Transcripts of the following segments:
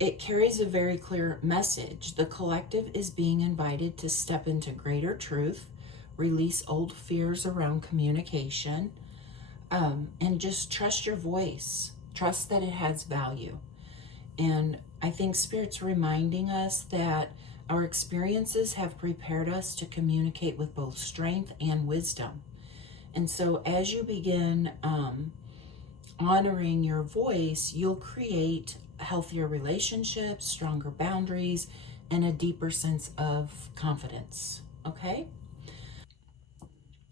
it carries a very clear message. The collective is being invited to step into greater truth, release old fears around communication, and just trust your voice. Trust that it has value. And I think Spirit's reminding us that our experiences have prepared us to communicate with both strength and wisdom. And so as you begin honoring your voice, you'll create healthier relationships, stronger boundaries, and a deeper sense of confidence. Okay?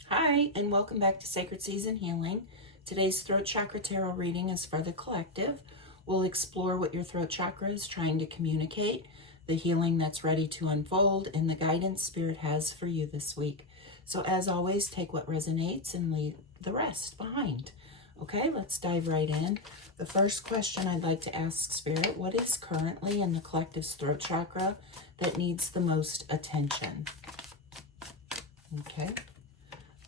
Hi, and welcome back to Sacred Season Healing. Today's Throat Chakra Tarot Reading is for the collective. We'll explore what your throat chakra is trying to communicate, the healing that's ready to unfold, and the guidance Spirit has for you this week. So as always, take what resonates and leave the rest behind. Okay, let's dive right in. The first question I'd like to ask Spirit, what is currently in the collective's throat chakra that needs the most attention? Okay,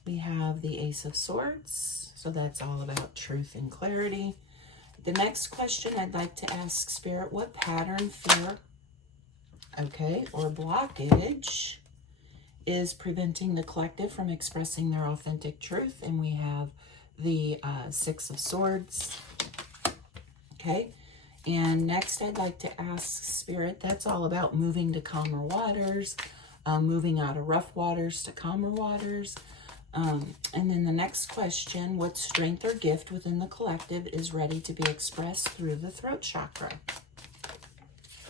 we have the Ace of Swords, so that's all about truth and clarity. The next question I'd like to ask Spirit, what pattern, fear, or blockage is preventing the collective from expressing their authentic truth? And we have the Six of Swords. Okay, and next I'd like to ask Spirit, that's all about moving to calmer waters, moving out of rough waters to calmer waters. And then the next question, what strength or gift within the collective is ready to be expressed through the throat chakra?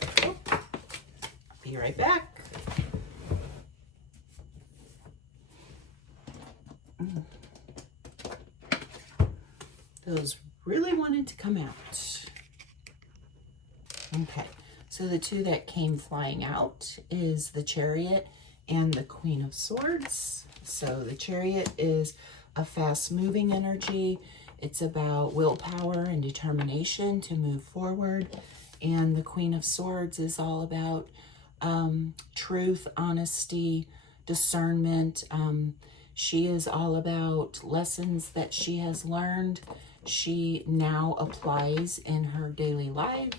Okay. Be right back. Those really wanted to come out. Okay, so the two that came flying out is the Chariot and the Queen of Swords. So the Chariot is a fast-moving energy. It's about willpower and determination to move forward. And the Queen of Swords is all about truth, honesty, discernment. She is all about lessons that she has learned. She now applies in her daily life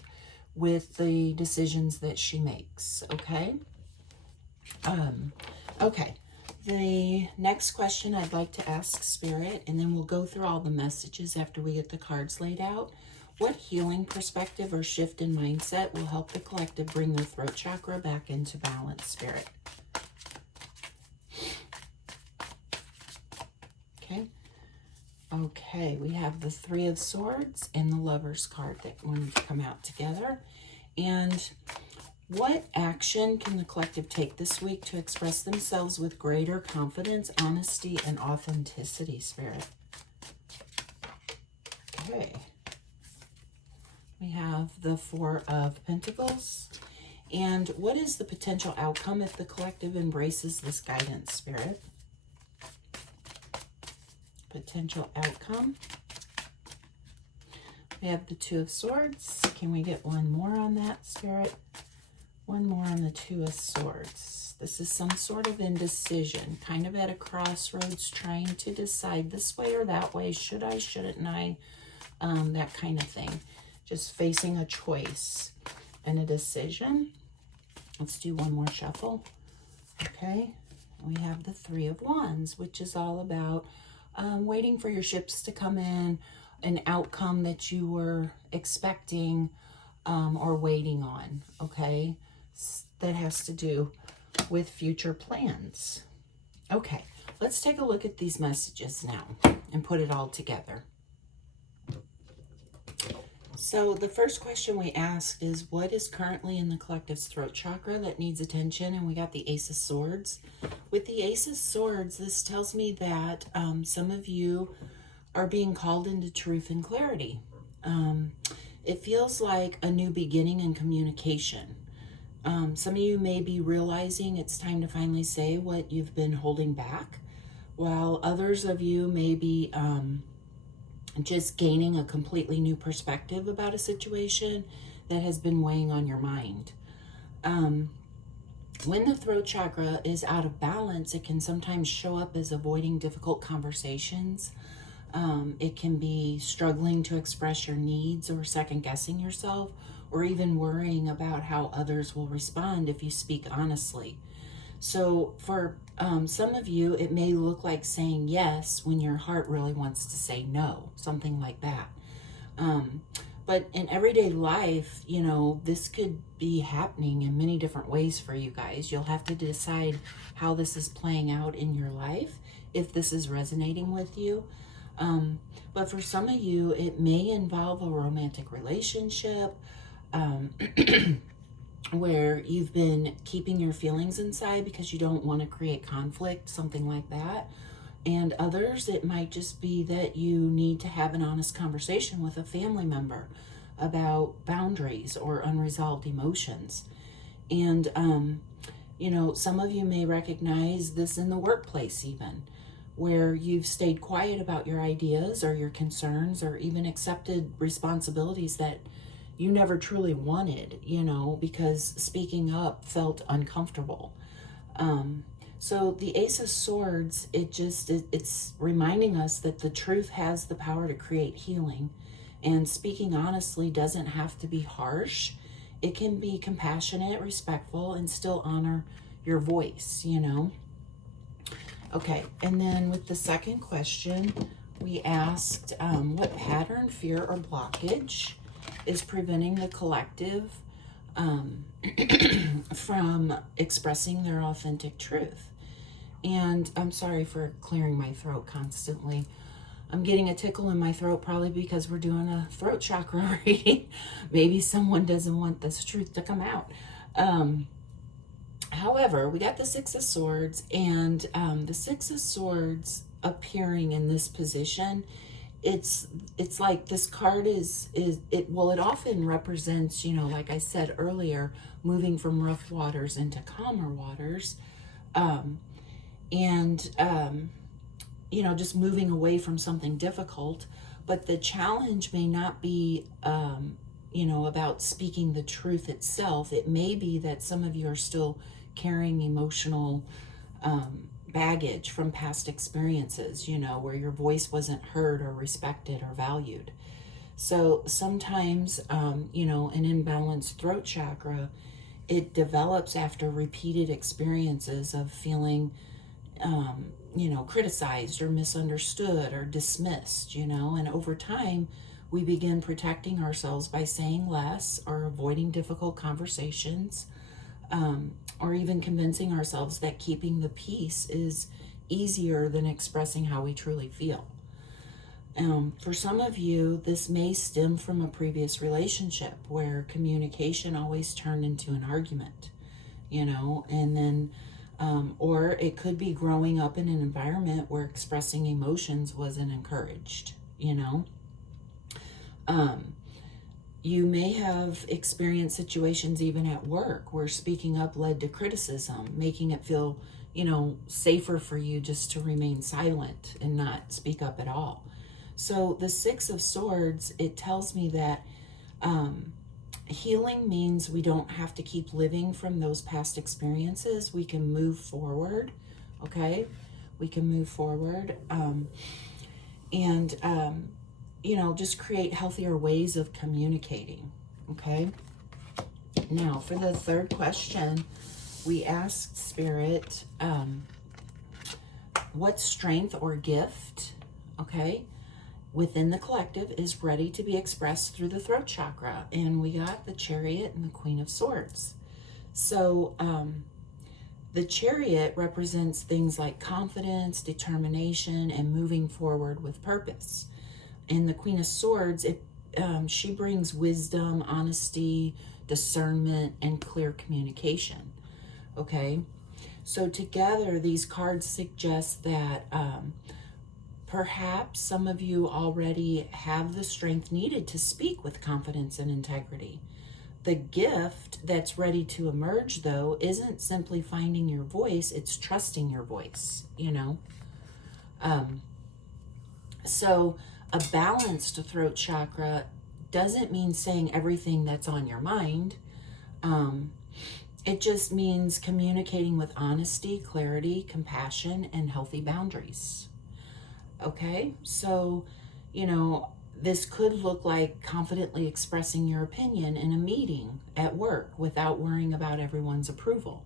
with the decisions that she makes. Okay. Okay. The next question I'd like to ask Spirit, and then we'll go through all the messages after we get the cards laid out. What healing perspective or shift in mindset will help the collective bring their throat chakra back into balance, Spirit? Okay. Okay, we have the Three of Swords and the Lover's card that wanted to come out together. And what action can the collective take this week to express themselves with greater confidence, honesty, and authenticity, Spirit? Okay. We have the Four of Pentacles. And what is the potential outcome if the collective embraces this guidance, Spirit? Potential outcome. We have the Two of Swords. Can we get one more on that, Spirit? One more on the Two of Swords. This is some sort of indecision, kind of at a crossroads, trying to decide this way or that way. Should I, shouldn't I? That kind of thing. Just facing a choice and a decision. Let's do one more shuffle. Okay. We have the Three of Wands, which is all about waiting for your ships to come in, an outcome that you were expecting or waiting on. Okay. That has to do with future plans. Okay, let's take a look at these messages now and put it all together. So the first question we asked is, what is currently in the collective's throat chakra that needs attention? And we got the Ace of Swords. With the Ace of Swords, this tells me that some of you are being called into truth and clarity. It feels like a new beginning in communication. Some of you may be realizing it's time to finally say what you've been holding back, while others of you may be just gaining a completely new perspective about a situation that has been weighing on your mind. When the throat chakra is out of balance, it can sometimes show up as avoiding difficult conversations. It can be struggling to express your needs or second guessing yourself, or even worrying about how others will respond if you speak honestly. So for some of you, it may look like saying yes when your heart really wants to say no, something like that. But in everyday life, you know, this could be happening in many different ways for you guys. You'll have to decide how this is playing out in your life, if this is resonating with you. But for some of you, it may involve a romantic relationship where you've been keeping your feelings inside because you don't want to create conflict, something like that. And others, it might just be that you need to have an honest conversation with a family member about boundaries or unresolved emotions. And, you know, some of you may recognize this in the workplace even, where you've stayed quiet about your ideas or your concerns, or even accepted responsibilities that you never truly wanted, you know, because speaking up felt uncomfortable. So the Ace of Swords, it's reminding us that the truth has the power to create healing, and speaking honestly doesn't have to be harsh. It can be compassionate, respectful, and still honor your voice, you know. Okay, and then with the second question, we asked what pattern, fear, or blockage is preventing the collective from expressing their authentic truth. And I'm sorry for clearing my throat constantly. I'm getting a tickle in my throat, probably because we're doing a throat chakra reading. Maybe someone doesn't want this truth to come out. However, we got the Six of Swords, and the Six of Swords appearing in this position, it's like this card it often represents, you know, like I said earlier, moving from rough waters into calmer waters. You know, just moving away from something difficult. But the challenge may not be, you know, about speaking the truth itself. It may be that some of you are still carrying emotional baggage from past experiences, you know, where your voice wasn't heard or respected or valued. So sometimes, you know, an imbalanced throat chakra, it develops after repeated experiences of feeling you know, criticized or misunderstood or dismissed, you know, and over time we begin protecting ourselves by saying less or avoiding difficult conversations, or even convincing ourselves that keeping the peace is easier than expressing how we truly feel. For some of you, this may stem from a previous relationship where communication always turned into an argument, you know, and then or it could be growing up in an environment where expressing emotions wasn't encouraged, you know. You may have experienced situations even at work where speaking up led to criticism, making it feel, you know, safer for you just to remain silent and not speak up at all. So the Six of Swords, it tells me that healing means we don't have to keep living from those past experiences. We can move forward, okay? We can move forward and, you know, just create healthier ways of communicating, okay? Now, for the third question, we asked Spirit, what strength or gift, okay, within the collective is ready to be expressed through the throat chakra? And we got the Chariot and the Queen of Swords. So the Chariot represents things like confidence, determination, and moving forward with purpose. And the Queen of Swords, she brings wisdom, honesty, discernment, and clear communication. Okay, so together these cards suggest that perhaps some of you already have the strength needed to speak with confidence and integrity. The gift that's ready to emerge, though, isn't simply finding your voice, it's trusting your voice, you know. So a balanced throat chakra doesn't mean saying everything that's on your mind. It just means communicating with honesty, clarity, compassion, and healthy boundaries. Okay, so, you know, This could look like confidently expressing your opinion in a meeting at work without worrying about everyone's approval.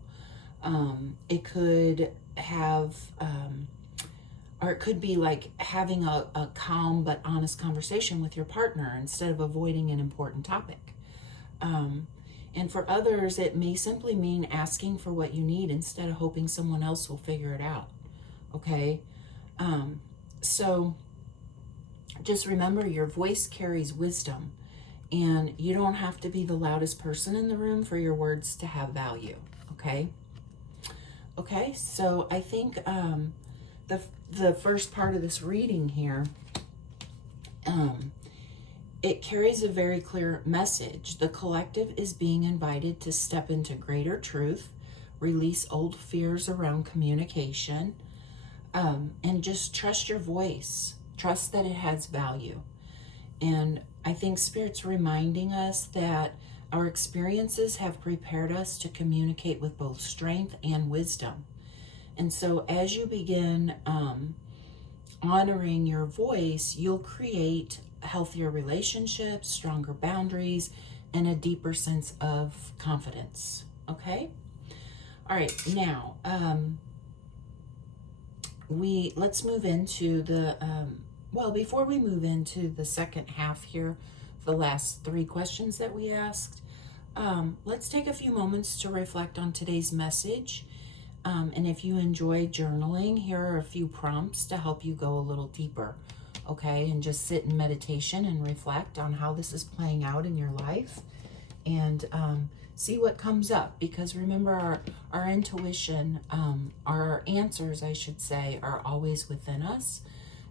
It could have, or it could be like having a calm but honest conversation with your partner instead of avoiding an important topic. And for others, it may simply mean asking for what you need instead of hoping someone else will figure it out. Okay? So just remember, your voice carries wisdom, and you don't have to be the loudest person in the room for your words to have value. Okay? Okay, so I think the first part of this reading here, it carries a very clear message. The collective is being invited to step into greater truth, release old fears around communication, and just trust your voice. Trust that it has value. And I think Spirit's reminding us that our experiences have prepared us to communicate with both strength and wisdom. And so as you begin honoring your voice, you'll create healthier relationships, stronger boundaries, and a deeper sense of confidence. Okay? All right, now let's move into the before we move into the second half here, the last 3 questions that we asked, let's take a few moments to reflect on today's message. And if you enjoy journaling, here are a few prompts to help you go a little deeper. Okay, and just sit in meditation and reflect on how this is playing out in your life, and see what comes up. Because remember, our intuition, our answers, I should say, are always within us.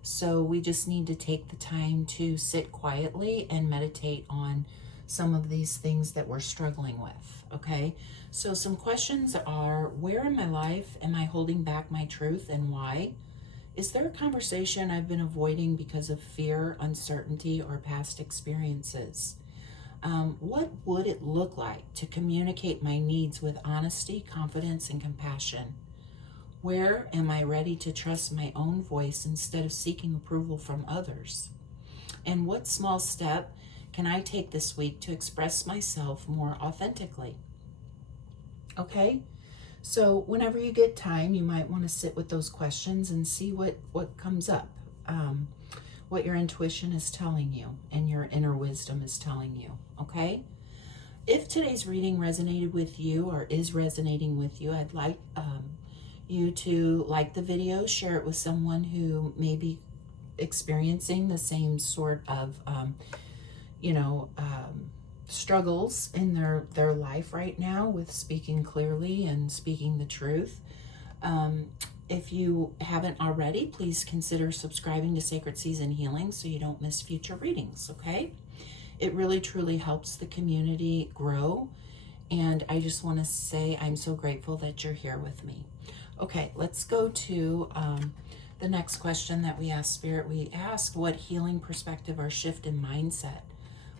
So we just need to take the time to sit quietly and meditate on some of these things that we're struggling with. Okay, so some questions are: where in my life am I holding back my truth, and why? Is there a conversation I've been avoiding because of fear, uncertainty, or past experiences? What would it look like to communicate my needs with honesty, confidence, and compassion? Where am I ready to trust my own voice instead of seeking approval from others? And what small step can I take this week to express myself more authentically? Okay? So whenever you get time, you might want to sit with those questions and see what comes up, what your intuition is telling you and your inner wisdom is telling you, okay? If today's reading resonated with you or is resonating with you, I'd like you to like the video, share it with someone who may be experiencing the same sort of, struggles in their life right now with speaking clearly and speaking the truth. If you haven't already, please consider subscribing to Sacred Season Healing so you don't miss future readings, okay? It really truly helps the community grow, and I just want to say I'm so grateful that you're here with me. Okay, let's go to the next question that we asked Spirit. We asked what healing perspective or shift in mindset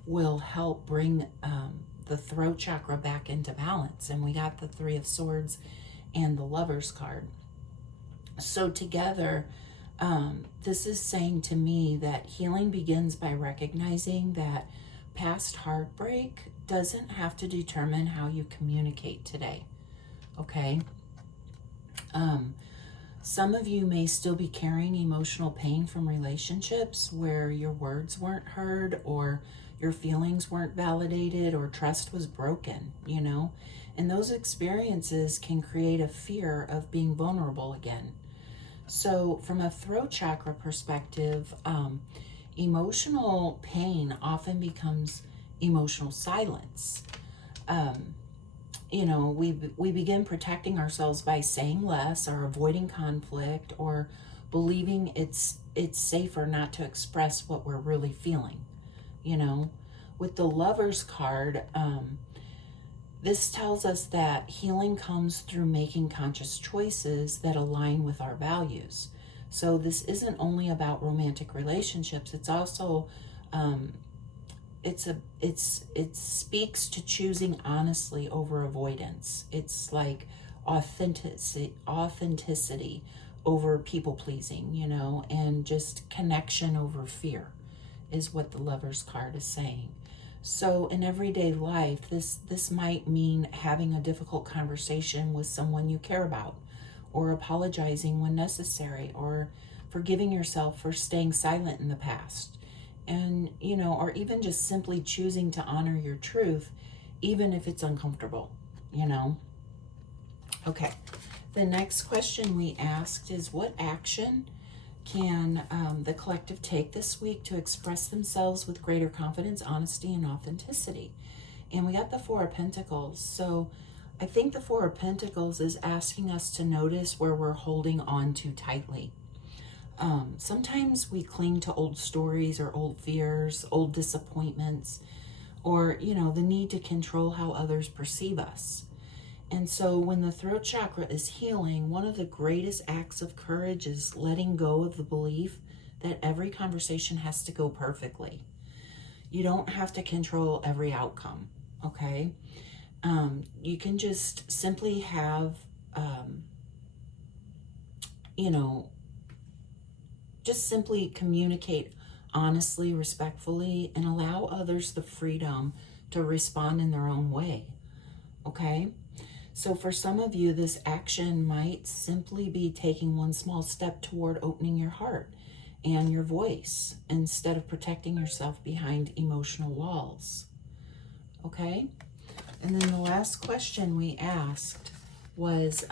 will help bring the throat chakra back into balance. And we got the 3 of Swords and the Lover's card. So together, this is saying to me that healing begins by recognizing that past heartbreak doesn't have to determine how you communicate today. Okay? Some of you may still be carrying emotional pain from relationships where your words weren't heard, or your feelings weren't validated, or trust was broken, and those experiences can create a fear of being vulnerable again. So from a throat chakra perspective, emotional pain often becomes emotional silence. We begin protecting ourselves by saying less, or avoiding conflict, or believing it's safer not to express what we're really feeling. With the Lover's card, this tells us that healing comes through making conscious choices that align with our values. So this isn't only about romantic relationships. It's also it speaks to choosing honestly over avoidance. It's like authenticity over people pleasing, and just connection over fear is what the Lover's card is saying. So in everyday life, this might mean having a difficult conversation with someone you care about, or apologizing when necessary, or forgiving yourself for staying silent in the past. And, or even just simply choosing to honor your truth, even if it's uncomfortable, Okay, the next question we asked is, what action can the collective take this week to express themselves with greater confidence, honesty, and authenticity? And we got the Four of Pentacles. So I think the Four of Pentacles is asking us to notice where we're holding on too tightly. Sometimes we cling to old stories or old fears, old disappointments, or, the need to control how others perceive us. And so when the throat chakra is healing, one of the greatest acts of courage is letting go of the belief that every conversation has to go perfectly. You don't have to control every outcome, okay? You can just simply have, just simply communicate honestly, respectfully, and allow others the freedom to respond in their own way, okay? So for some of you, this action might simply be taking one small step toward opening your heart and your voice instead of protecting yourself behind emotional walls. Okay? And then the last question we asked was,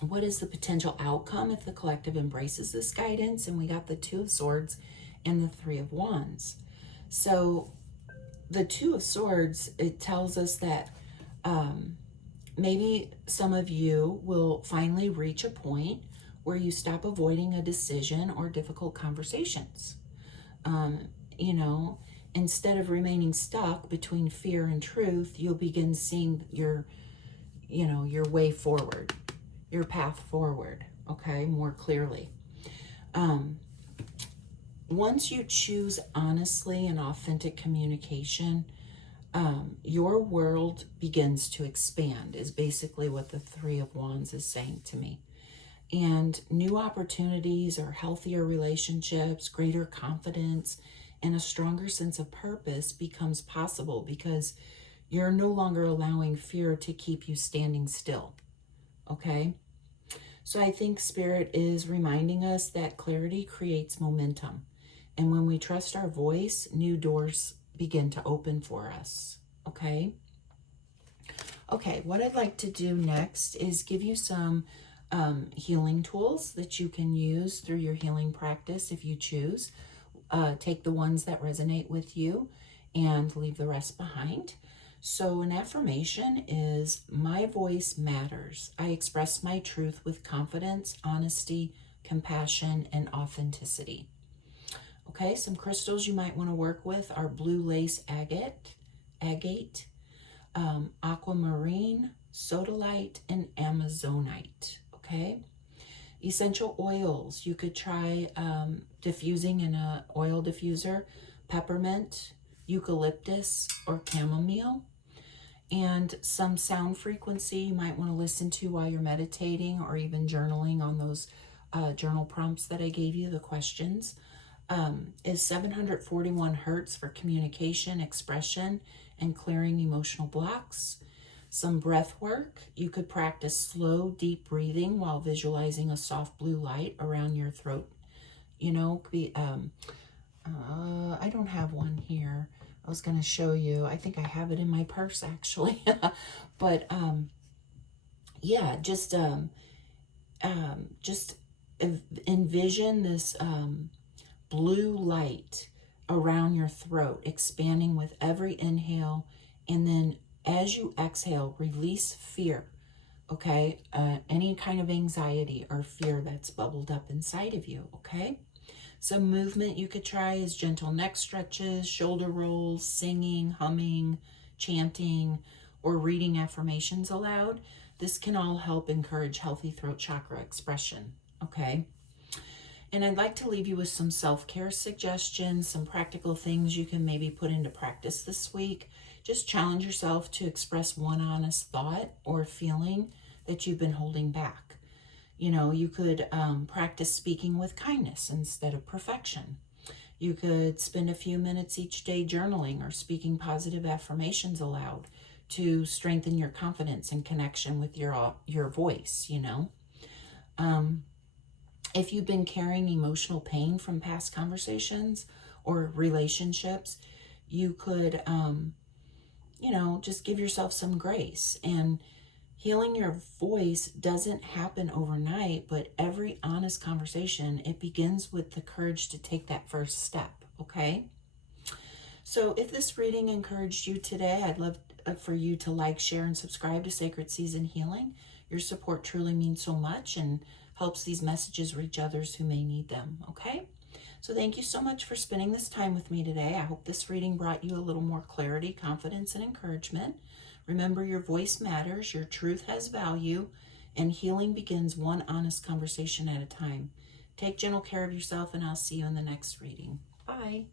what is the potential outcome if the collective embraces this guidance? And we got the Two of Swords and the Three of Wands. So the Two of Swords, it tells us that maybe some of you will finally reach a point where you stop avoiding a decision or difficult conversations. Instead of remaining stuck between fear and truth, you'll begin seeing your way forward, your path forward, okay, more clearly. Once you choose honestly and authentic communication, your world begins to expand, is basically what the Three of Wands is saying to me. And new opportunities or healthier relationships, greater confidence, and a stronger sense of purpose becomes possible because you're no longer allowing fear to keep you standing still, okay? So I think Spirit is reminding us that clarity creates momentum. And when we trust our voice, new doors begin to open for us, okay? Okay, what I'd like to do next is give you some healing tools that you can use through your healing practice if you choose. Take the ones that resonate with you and leave the rest behind. So an affirmation is, my voice matters. I express my truth with confidence, honesty, compassion, and authenticity. Okay, some crystals you might want to work with are blue lace agate, aquamarine, sodalite, and amazonite. Okay, essential oils. You could try diffusing in an oil diffuser, peppermint, eucalyptus, or chamomile. And some sound frequency you might want to listen to while you're meditating or even journaling on those journal prompts that I gave you, the questions, is 741 hertz for communication, expression, and clearing emotional blocks. Some breath work. You could practice slow, deep breathing while visualizing a soft blue light around your throat. I don't have one here. I was going to show you. I think I have it in my purse, actually. But, yeah, just envision this blue light around your throat, expanding with every inhale. And then as you exhale, release fear, okay? Any kind of anxiety or fear that's bubbled up inside of you, okay? Some movement you could try is gentle neck stretches, shoulder rolls, singing, humming, chanting, or reading affirmations aloud. This can all help encourage healthy throat chakra expression, okay? And I'd like to leave you with some self-care suggestions, some practical things you can maybe put into practice this week. Just challenge yourself to express one honest thought or feeling that you've been holding back. You could practice speaking with kindness instead of perfection. You could spend a few minutes each day journaling or speaking positive affirmations aloud to strengthen your confidence and connection with your voice, you know. If you've been carrying emotional pain from past conversations or relationships, you could, you know, just give yourself some grace. And healing your voice doesn't happen overnight, but every honest conversation, it begins with the courage to take that first step, okay? So if this reading encouraged you today, I'd love for you to like, share, and subscribe to Sacred Season Healing. Your support truly means so much and helps these messages reach others who may need them, okay? So thank you so much for spending this time with me today. I hope this reading brought you a little more clarity, confidence, and encouragement. Remember, your voice matters, your truth has value, and healing begins one honest conversation at a time. Take gentle care of yourself, and I'll see you in the next reading. Bye.